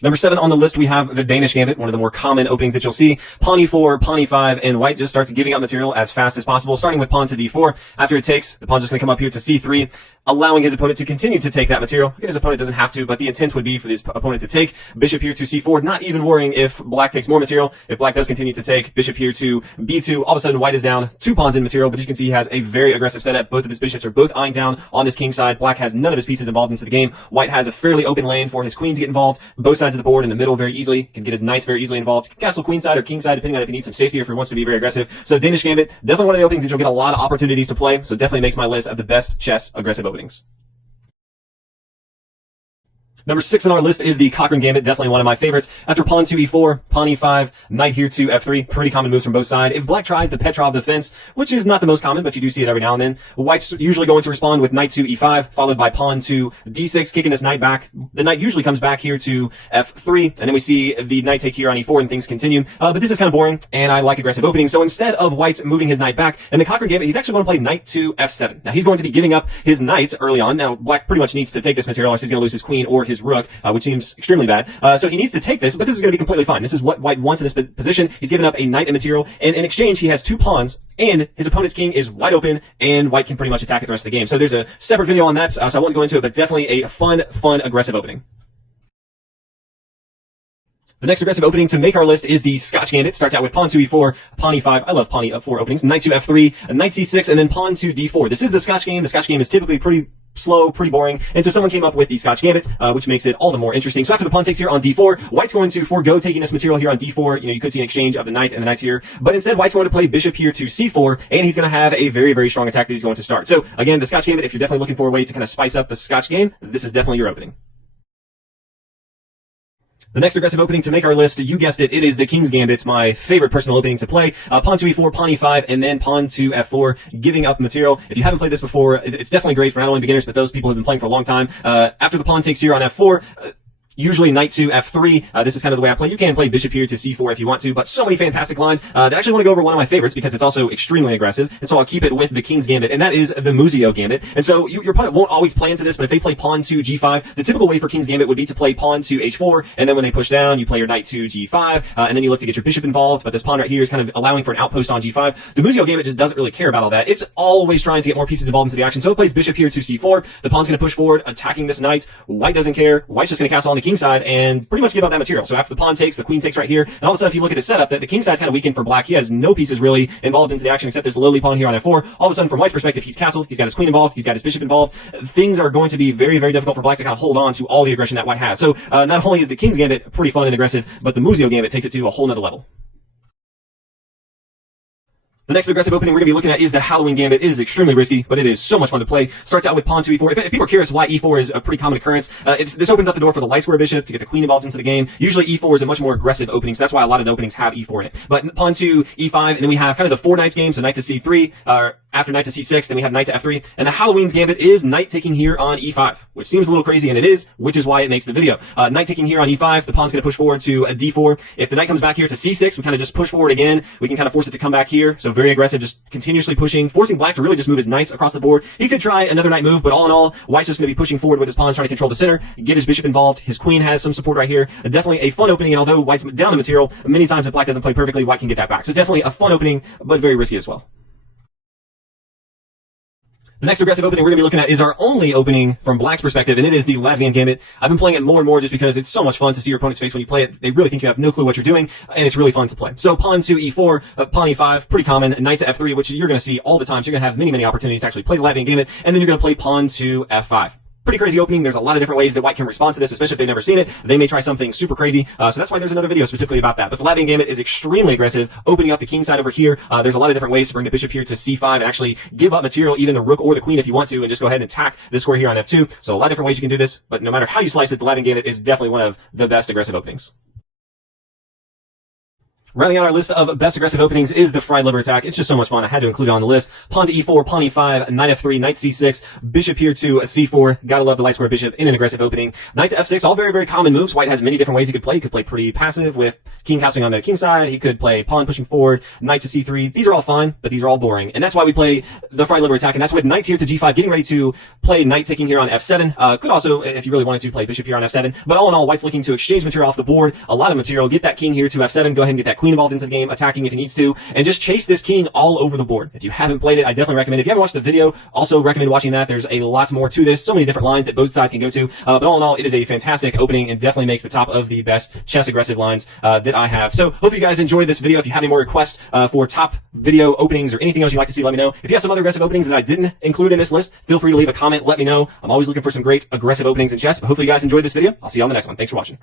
Number 7 on the list, we have the Danish Gambit, one of the more common openings that you'll see. Pawn e4, pawn e5, and white just starts giving up material as fast as possible, starting with pawn to d4. After it takes, the pawn's just going to come up here to c3, allowing his opponent to continue to take that material. Again, his opponent doesn't have to, but the intent would be for his opponent to take. Bishop here to c4, not even worrying if black takes more material. If black does continue to take, bishop here to b2, all of a sudden white is down 2 pawns in material, but you can see he has a very aggressive setup. Both of his bishops are both eyeing down on this king side. Black has none of his pieces involved into the game. White has a fairly open lane for his queen to get involved. Both sides of the board in the middle very easily, can get his knights very easily involved. Castle queen side or king side, depending on if he needs some safety or if he wants to be very aggressive. So Danish Gambit, definitely one of the openings that you'll get a lot of opportunities to play. So definitely makes my list of the best chess aggressive openings. Number 6 on our list is the Cochrane Gambit, definitely one of my favorites. After pawn to e4, pawn e5, knight here to f3, pretty common moves from both sides. If black tries the Petrov defense, which is not the most common, but you do see it every now and then, white's usually going to respond with knight to e5, followed by pawn to d6, kicking this knight back. The knight usually comes back here to f3, and then we see the knight take here on e4 and things continue. But this is kind of boring, and I like aggressive openings. So instead of white moving his knight back, in the Cochrane Gambit, he's actually going to play knight to f7. Now he's going to be giving up his knights early on. Now black pretty much needs to take this material, or he's going to lose his queen or his rook, which seems extremely bad. So he needs to take this, but this is going to be completely fine. This is what white wants in this position. He's given up a knight and material, and in exchange, he has 2 pawns, and his opponent's king is wide open, and white can pretty much attack it the rest of the game. So there's a separate video on that, so I won't go into it, but definitely a fun, aggressive opening. The next aggressive opening to make our list is the Scotch Gambit. Starts out with pawn to e4, pawn e5. I love pawn e4 openings. Knight to f3, knight c6, and then pawn to d4. This is the Scotch game. The Scotch game is typically pretty slow, pretty boring, and so someone came up with the Scotch Gambit, which makes it all the more interesting. So after the pawn takes here on d4, white's going to forego taking this material here on d4. You could see an exchange of the knight and the knights here, but instead white's going to play bishop here to c4, and he's going to have a very strong attack that he's going to start. So again, the Scotch Gambit, if you're definitely looking for a way to kind of spice up the Scotch game, this is definitely your opening. The next aggressive opening to make our list, you guessed it, it is the King's Gambit, my favorite personal opening to play. Pawn to e4, pawn e5, and then pawn to f4, giving up material. If you haven't played this before, it's definitely great for not only beginners, but those people who have been playing for a long time. After the pawn takes here on f4, usually knight to f3. This is kind of the way I play. You can play bishop here to c4 if you want to, but so many fantastic lines that I actually want to go over one of my favorites because it's also extremely aggressive, and so I'll keep it with the King's Gambit, and that is the Muzio Gambit. And so your opponent won't always play into this, but if they play pawn to g5, the typical way for King's Gambit would be to play pawn to h4, and then when they push down, you play your knight to g5, and then you look to get your bishop involved, but this pawn right here is kind of allowing for an outpost on g5. The Muzio Gambit just doesn't really care about all that. It's always trying to get more pieces involved into the action, so it plays bishop here to c4. The pawn's going to push forward, attacking this knight. White doesn't care. White's just going to castle on the king side, and pretty much give up that material. So after the pawn takes, the queen takes right here, and all of a sudden if you look at the setup, that the king side's kind of weakened for black. He has no pieces really involved into the action except this lowly pawn here on f4. All of a sudden from white's perspective, he's castled, he's got his queen involved, he's got his bishop involved. Things are going to be very difficult for black to kind of hold on to all the aggression that white has. So not only is the King's Gambit pretty fun and aggressive, but the Muzio Gambit takes it to a whole nother level. The next aggressive opening we're going to be looking at is the Halloween Gambit. It is extremely risky, but it is so much fun to play. Starts out with pawn to e4. If people are curious why e4 is a pretty common occurrence, this opens up the door for the light square bishop to get the queen involved into the game. Usually e4 is a much more aggressive opening, so that's why a lot of the openings have e4 in it. But pawn to e5, and then we have kind of the 4 knights game, so knight to c3, after knight to c6, then we have knight to f3, and the Halloween's Gambit is knight taking here on e5, which seems a little crazy, and it is, which is why it makes the video. Knight taking here on e5, the pawn's going to push forward to a d4. If the knight comes back here to c6, we kind of just push forward again. We can kind of force it to come back here, so very aggressive, just continuously pushing, forcing black to really just move his knights across the board. He could try another knight move, but all in all, white's just going to be pushing forward with his pawns, trying to control the center, get his bishop involved. His queen has some support right here. Definitely a fun opening, and although white's down the material, many times if black doesn't play perfectly, white can get that back. So definitely a fun opening, but very risky as well. The next aggressive opening we're going to be looking at is our only opening from black's perspective, and it is the Latvian Gambit. I've been playing it more and more just because it's so much fun to see your opponent's face when you play it. They really think you have no clue what you're doing, and it's really fun to play. So pawn to e4, pawn e5, pretty common, knight to f3, which you're going to see all the time. So you're going to have many opportunities to actually play the Latvian Gambit, and then you're going to play pawn to f5. Pretty crazy opening. There's a lot of different ways that white can respond to this, especially if they've never seen it. They may try something super crazy. So that's why there's another video specifically about that. But the Latvian Gambit is extremely aggressive, opening up the king side over here. There's a lot of different ways to bring the bishop here to c5 and actually give up material, even the rook or the queen if you want to, and just go ahead and attack this square here on f2. So a lot of different ways you can do this, but no matter how you slice it, the Latvian Gambit is definitely one of the best aggressive openings. Rounding out our list of best aggressive openings is the fried liver attack. It's just so much fun. I had to include it on the list. Pawn to e4, pawn e5, knight f3, knight c6, bishop here to c4. Gotta love the light square bishop in an aggressive opening. Knight to f6, all very, very common moves. White has many different ways he could play. He could play pretty passive with king castling on the king side. He could play pawn pushing forward, knight to c3. These are all fun, but these are all boring. And that's why we play the fried liver attack. And that's with knight here to g5, getting ready to play knight taking here on f7. Could also, if you really wanted to, play bishop here on f7. But all in all, White's looking to exchange material off the board. A lot of material. Get that king here to f7. Go ahead and get that queen involved into the game, attacking if he needs to, and just chase this king all over the board. If you haven't played it, I definitely recommend it. If you haven't watched the video, also recommend watching that. There's a lot more to this. So many different lines that both sides can go to. But all in all, it is a fantastic opening and definitely makes the top of the best chess aggressive lines that I have. So hope you guys enjoyed this video. If you have any more requests for top video openings or anything else you'd like to see, let me know. If you have some other aggressive openings that I didn't include in this list, feel free to leave a comment. Let me know. I'm always looking for some great aggressive openings in chess. But hopefully you guys enjoyed this video. I'll see you on the next one. Thanks for watching.